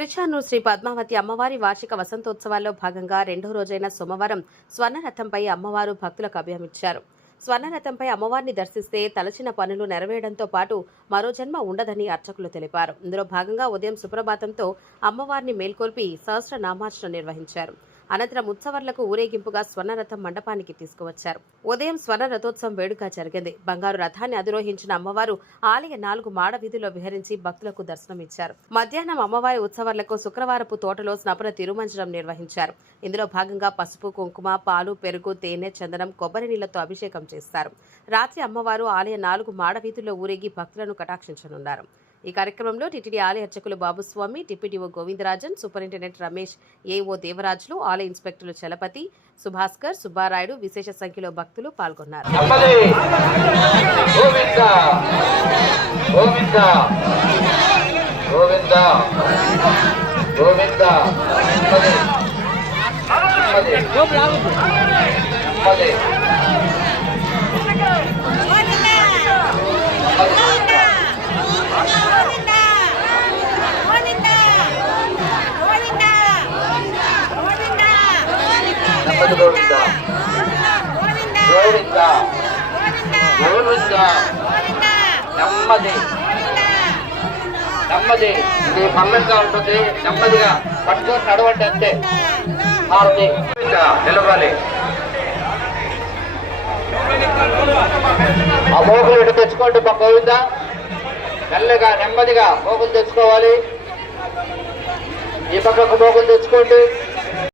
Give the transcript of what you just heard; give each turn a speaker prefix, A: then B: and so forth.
A: తిరుచానూరు శ్రీ పద్మావతి అమ్మవారి వార్షిక వసంతోత్సవాల్లో భాగంగా రెండో రోజైన సోమవారం స్వర్ణరథంపై అమ్మవారు భక్తులకు అభయమిచ్చారు. స్వర్ణరథంపై అమ్మవారిని దర్శిస్తే తలచిన పనులు నెరవేయడంతో పాటు మరో జన్మ ఉండదని అర్చకులు తెలిపారు. ఇందులో భాగంగా ఉదయం సుప్రభాతంతో అమ్మవారిని మేల్కొల్పి సహస్ర నామార్చన నిర్వహించారు. అనంతరం ఉత్సవర్లకు ఊరేగింపుగా స్వర్ణరథం మండపానికి తీసుకువచ్చారు. ఉదయం స్వర్ణ రథోత్సవం వేడుక జరిగింది. బంగారు రథాన్ని అధిరోహించిన అమ్మవారు ఆలయ నాలుగు మాడ వీధిలో విహరించి భక్తులకు దర్శనమిచ్చారు. మధ్యాహ్నం అమ్మవారి ఉత్సవాలకు శుక్రవారపు తోటలో స్నపన తిరుమంజనం నిర్వహించారు. ఇందులో భాగంగా పసుపు కుంకుమ పాలు పెరుగు తేనె చందనం కొబ్బరి నీళ్ళతో అభిషేకం చేస్తారు. రాత్రి అమ్మవారు ఆలయ నాలుగు మాడ వీధుల్లో ఊరేగి భక్తులను కటాక్షించనున్నారు. ఈ కార్యక్రమంలో టిటిడి ఆలయ అర్చకులు Babuswami deputy EO Govindarajan superintendent Ramesh AO Devarajulu ఆలయ ఇన్స్పెక్టర్లు చలపతి సుభాస్కర్ సుబ్బారాయుడు విశేష సంఖ్యలో భక్తులు పాల్గొన్నారు.
B: గోవింద. గోవింద. గోవింద. గోవింద. నెమ్మది. నెమ్మది. గోవింద నెమ్మది నెమ్మది ఇది పల్లంగా ఉంటుంది. నెమ్మదిగా పట్టుకొని నడవండి అంతే. హారతి ఇంకా నిలవాలి. ఆ మోకులు ఇటు తెచ్చుకోండి మా గోవింద. మెల్లగా నెమ్మదిగా మోకులు తెచ్చుకోవాలి. ఈ పక్కకు మోకులు తెచ్చుకోండి.